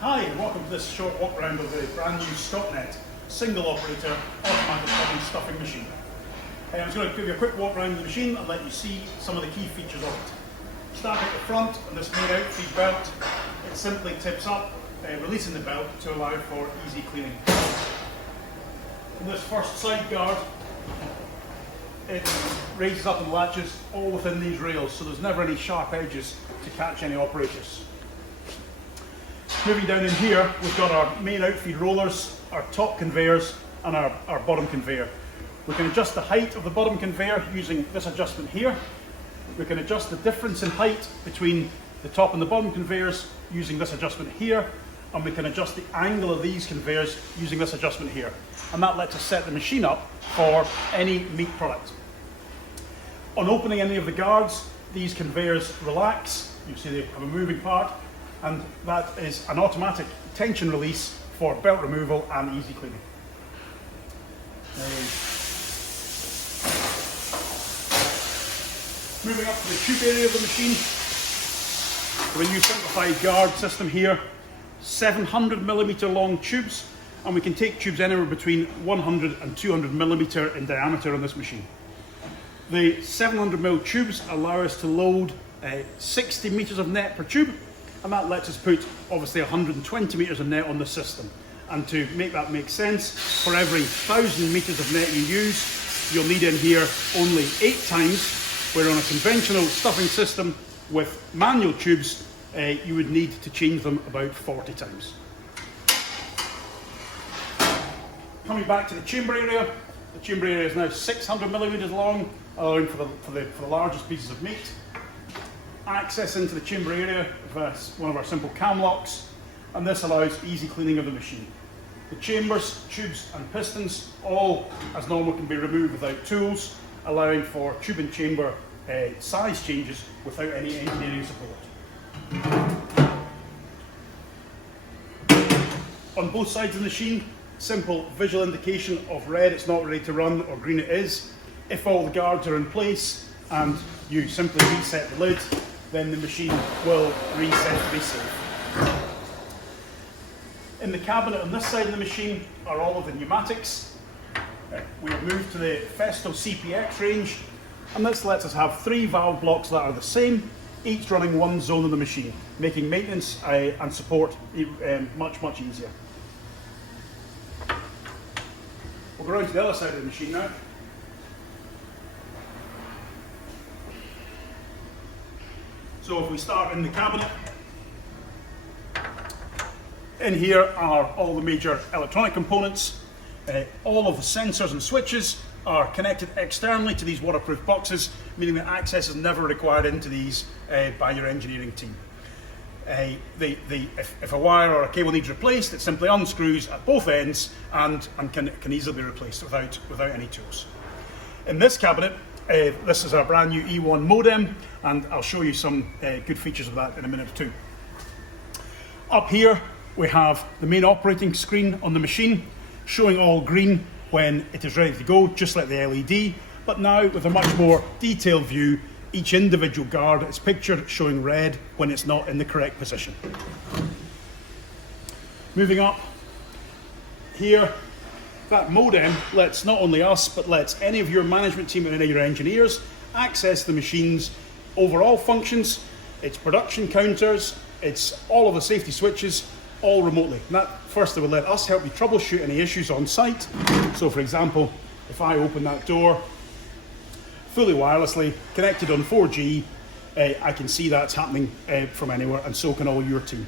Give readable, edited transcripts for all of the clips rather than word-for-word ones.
Hi and welcome to this short walk around of the brand new Scotnet single operator automatic double stuffing machine. I'm just going to give you a quick walk around the machine and let you see some of the key features of it. Starting at the front on this main outfeed belt, it simply tips up, releasing the belt to allow for easy cleaning. In this first side guard, it raises up and latches all within these rails, so there's never any sharp edges to catch any operators. Moving down in here, we've got our main outfeed rollers, our top conveyors and our bottom conveyor. We can adjust the height of the bottom conveyor using this adjustment here. We can adjust the difference in height between the top and the bottom conveyors using this adjustment here, and we can adjust the angle of these conveyors using this adjustment here. And that lets us set the machine up for any meat product. On opening any of the guards, these conveyors relax. You see they have a moving part, and that is an automatic tension release for belt removal and easy cleaning. Moving up to the tube area of the machine, with a new simplified guard system here, 700mm long tubes, and we can take tubes anywhere between 100 and 200mm in diameter on this machine. The 700mm tubes allow us to load 60 meters of net per tube, and that lets us put obviously 120 meters of net on the system. And to make that make sense, for every 1,000 meters of net you use, you'll need in here only 8 times, where on a conventional stuffing system with manual tubes, you would need to change them about 40 times. Coming back to the chamber area, the chamber area is now 600mm long, allowing for the largest pieces of meat. Access into the chamber area with one of our simple cam locks, and this allows easy cleaning of the machine. The chambers, tubes and pistons, all as normal, can be removed without tools, allowing for tube and chamber size changes without any engineering support. On both sides of the machine, simple visual indication of red it's not ready to run or green it is. If all the guards are in place and you simply reset the lid, then the machine will reset to be safe. In the cabinet on this side of the machine are all of the pneumatics. We have moved to the Festo CPX range, and this lets us have 3 valve blocks that are the same, each running one zone of the machine, making maintenance and support much easier. We'll go around to the other side of the machine now. So if we start in the cabinet, in here are all the major electronic components. All of the sensors and switches are connected externally to these waterproof boxes, meaning that access is never required into these by your engineering team. If a wire or a cable needs replaced, it simply unscrews at both ends and can easily be replaced without any tools. In this cabinet, this is our brand new E1 modem, and I'll show you some good features of that in a minute or two. Up here we have the main operating screen on the machine, showing all green when it is ready to go, just like the LED, but now with a much more detailed view. Each individual guard is pictured showing red when it's not in the correct position. Moving up here, that modem lets not only us, but lets any of your management team and any of your engineers access the machine's overall functions, its production counters, its all of the safety switches, all remotely. And that firstly will let us help you troubleshoot any issues on site. So for example, if I open that door, fully wirelessly, connected on 4G, I can see that's happening from anywhere, and so can all your team.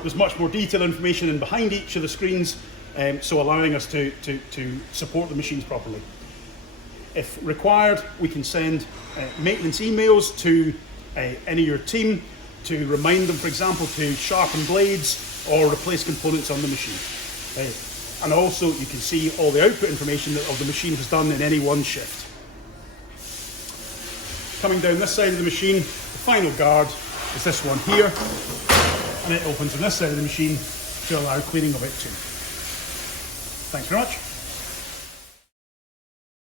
There's much more detailed information in behind each of the screens, so allowing us to support the machines properly. If required, we can send maintenance emails to any of your team to remind them, for example, to sharpen blades or replace components on the machine. And also you can see all the output information that the machine has done in any one shift. Coming down this side of the machine, the final guard is this one here, and it opens on this side of the machine to allow cleaning of it too. Thanks very much.